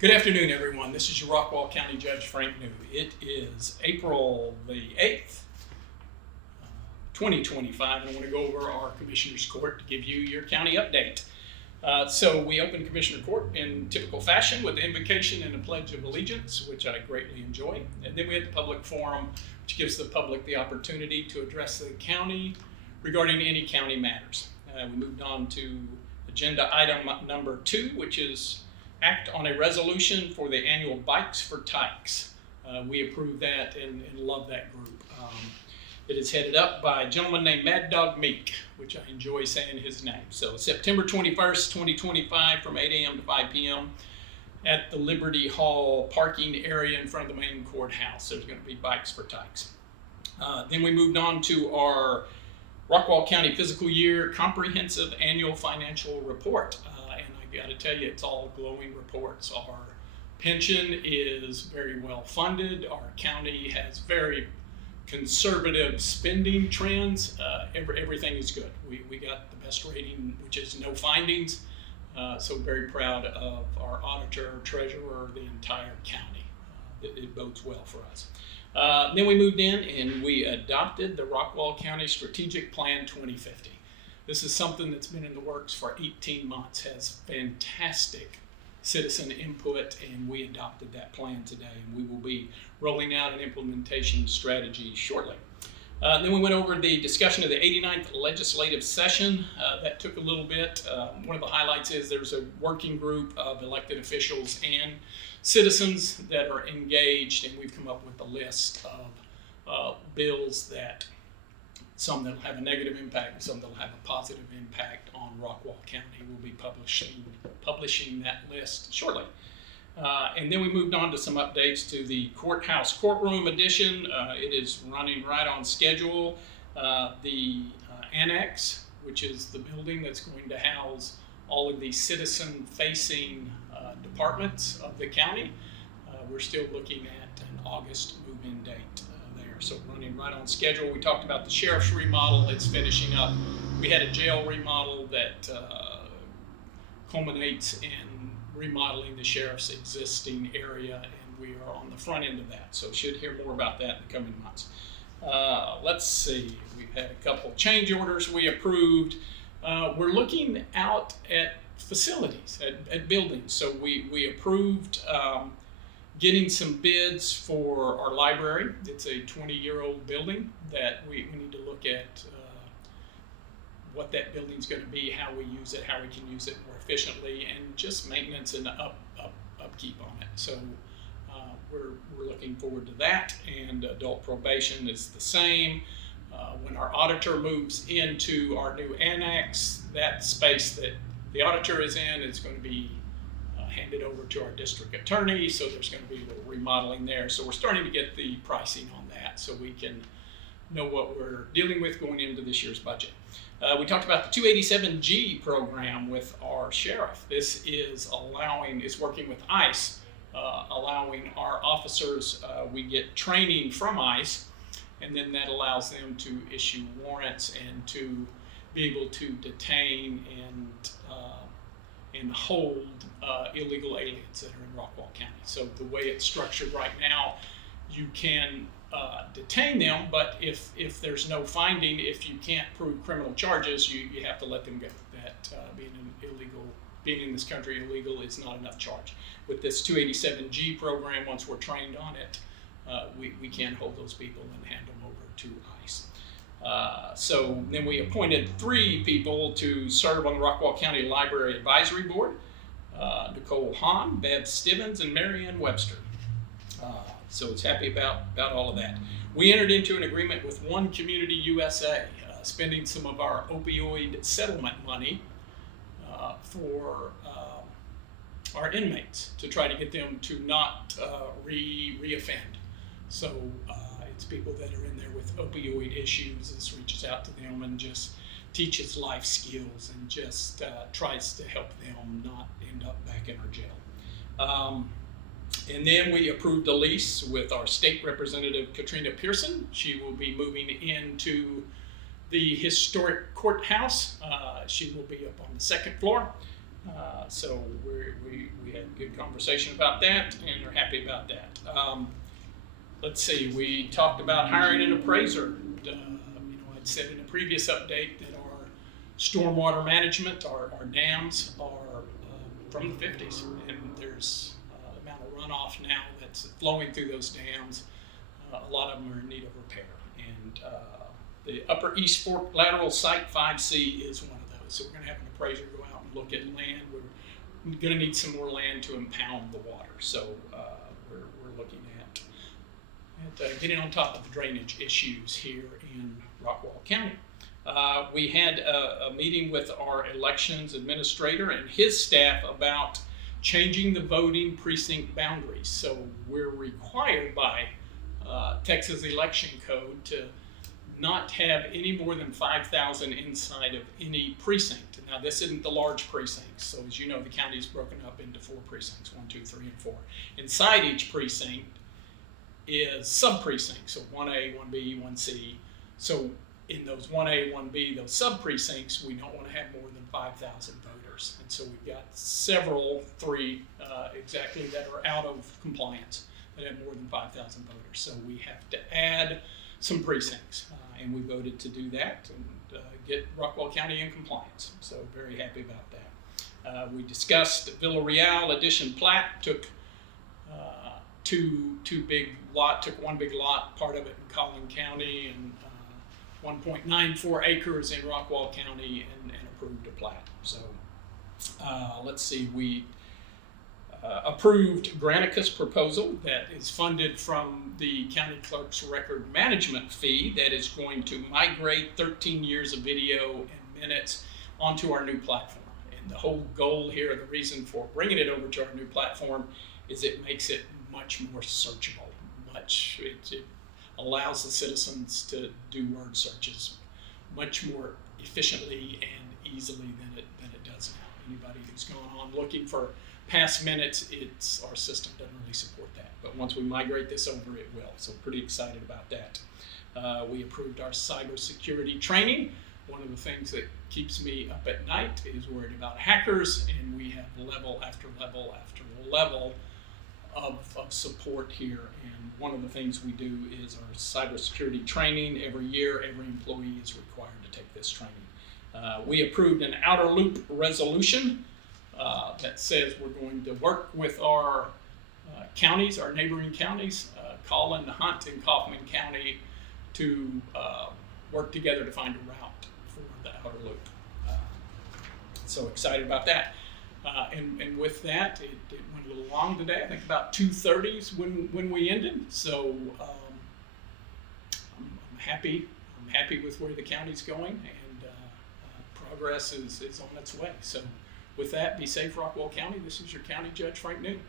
Good afternoon, everyone. This is your Rockwall County Judge Frank New. It is April the 8th, 2025, and I want to go over our Commissioner's Court to give you your county update. So we opened Commissioner Court in typical fashion with the invocation and a pledge of allegiance, which I greatly enjoy. And then we had the public forum, which gives the public the opportunity to address the county regarding any county matters. We moved on to agenda item number 2, which is act on a resolution for the annual Bikes for Tykes. We approve that and love that group. It is headed up by a gentleman named Mad Dog Meek, which I enjoy saying his name. So September 21st, 2025 from 8 a.m. to 5 p.m. at the Liberty Hall parking area in front of the main courthouse. There's going to be Bikes for Tykes. Then we moved on to our Rockwall County Fiscal Year Comprehensive Annual Financial Report. Got to tell you, it's all glowing reports. Our pension is very well funded. Our county has very conservative spending trends. Everything is good. We got the best rating, which is no findings. So very proud of our auditor, treasurer, the entire county. It bodes well for us. Then we moved in and we adopted the Rockwall County Strategic Plan 2050. This is something that's been in the works for 18 months, has fantastic citizen input, and we adopted that plan today, and we will be rolling out an implementation strategy shortly. Then we went over the discussion of the 89th legislative session. That took a little bit. One of the highlights is there's a working group of elected officials and citizens that are engaged, and we've come up with a list of bills that some that will have a negative impact and some that will have a positive impact on Rockwall County. We'll be publishing that list shortly. And then we moved on to some updates to the courthouse courtroom edition. It is running right on schedule. The annex, which is the building that's going to house all of the citizen-facing departments of the county, we're still looking at an August move-in date. So running right on schedule. We talked about the sheriff's remodel. It's finishing up. We had a jail remodel that culminates in remodeling the sheriff's existing area, and we are on the front end of that. So should hear more about that in the coming months. Let's see. We've had a couple change orders we approved. We're looking out at facilities, at buildings. So we approved getting some bids for our library. It's a 20-year-old building that we need to look at what that building's going to be, how we use it, how we can use it more efficiently, and just maintenance and upkeep on it. So we're looking forward to that, and adult probation is the same. When our auditor moves into our new annex, that space that the auditor is in is going to be handed over to our district attorney, so there's going to be a little remodeling there. So we're starting to get the pricing on that so we can know what we're dealing with going into this year's budget. We talked about the 287G program with our sheriff. This is working with ICE, allowing our officers, we get training from ICE, and then that allows them to issue warrants and to be able to detain and hold illegal aliens that are in Rockwall County. So the way it's structured right now, you can detain them, but if there's no finding, if you can't prove criminal charges, you have to let them go. That being in this country illegal is not enough charge. With this 287G program, once we're trained on it, we can hold those people and hand them over to ICE. So then we appointed 3 people to serve on the Rockwall County Library Advisory Board, Nicole Hahn, Bev Stevens, and Marianne Webster. So it's happy about all of that. We entered into an agreement with One Community USA, spending some of our opioid settlement money for our inmates to try to get them to not reoffend. So it's people that are in there with opioid issues. This reaches out to them and just teaches life skills and just tries to help them not end up back in our jail. And then we approved a lease with our state representative, Katrina Pearson. She will be moving into the historic courthouse. She will be up on the 2nd floor. So we had a good conversation about that and are happy about that. Let's see, we talked about hiring an appraiser. I'd said in a previous update that our stormwater management, our dams are from the 50s, and there's the amount of runoff now that's flowing through those dams. A lot of them are in need of repair. And the Upper East Fork Lateral Site 5C is one of those. So we're going to have an appraiser go out and look at land. We're going to need some more land to impound the water. So we're looking at getting on top of the drainage issues here in Rockwall County. We had a meeting with our elections administrator and his staff about changing the voting precinct boundaries. So we're required by Texas election code to not have any more than 5,000 inside of any precinct. Now, this isn't the large precincts. So as you know, the county is broken up into 4 precincts, 1, 2, 3, and 4. Inside each precinct is sub-precincts, so 1A, 1B, 1C. So in those 1A, 1B, those sub-precincts, we don't want to have more than 5,000 voters. And so we've got several, 3 exactly, that are out of compliance, that have more than 5,000 voters. So we have to add some precincts, and we voted to do that and get Rockwall County in compliance. So very happy about that. We discussed Villarreal addition plat, took took one big lot, part of it in Collin County, and 1.94 acres in Rockwall County, and approved a plat. So let's see, we approved Granicus proposal that is funded from the county clerk's record management fee that is going to migrate 13 years of video and minutes onto our new platform. And the whole goal here, the reason for bringing it over to our new platform, is it makes it much more searchable. It allows the citizens to do word searches much more efficiently and easily than it does now. Anybody who's gone on looking for past minutes, our system doesn't really support that. But once we migrate this over, it will. So pretty excited about that. We approved our cybersecurity training. One of the things that keeps me up at night is worried about hackers, and we have level after level after level of support here. And one of the things we do is our cybersecurity training. Every year, every employee is required to take this training. We approved an outer loop resolution that says we're going to work with our counties, our neighboring counties, Collin, Hunt, and Kaufman County, to work together to find a route for the outer loop. So excited about that. And with that, it went a little long today. I think about 2:30 when we ended. So I'm happy. I'm happy with where the county's going, and progress is on its way. So with that, be safe, Rockwall County. This is your County Judge, Frank Newton.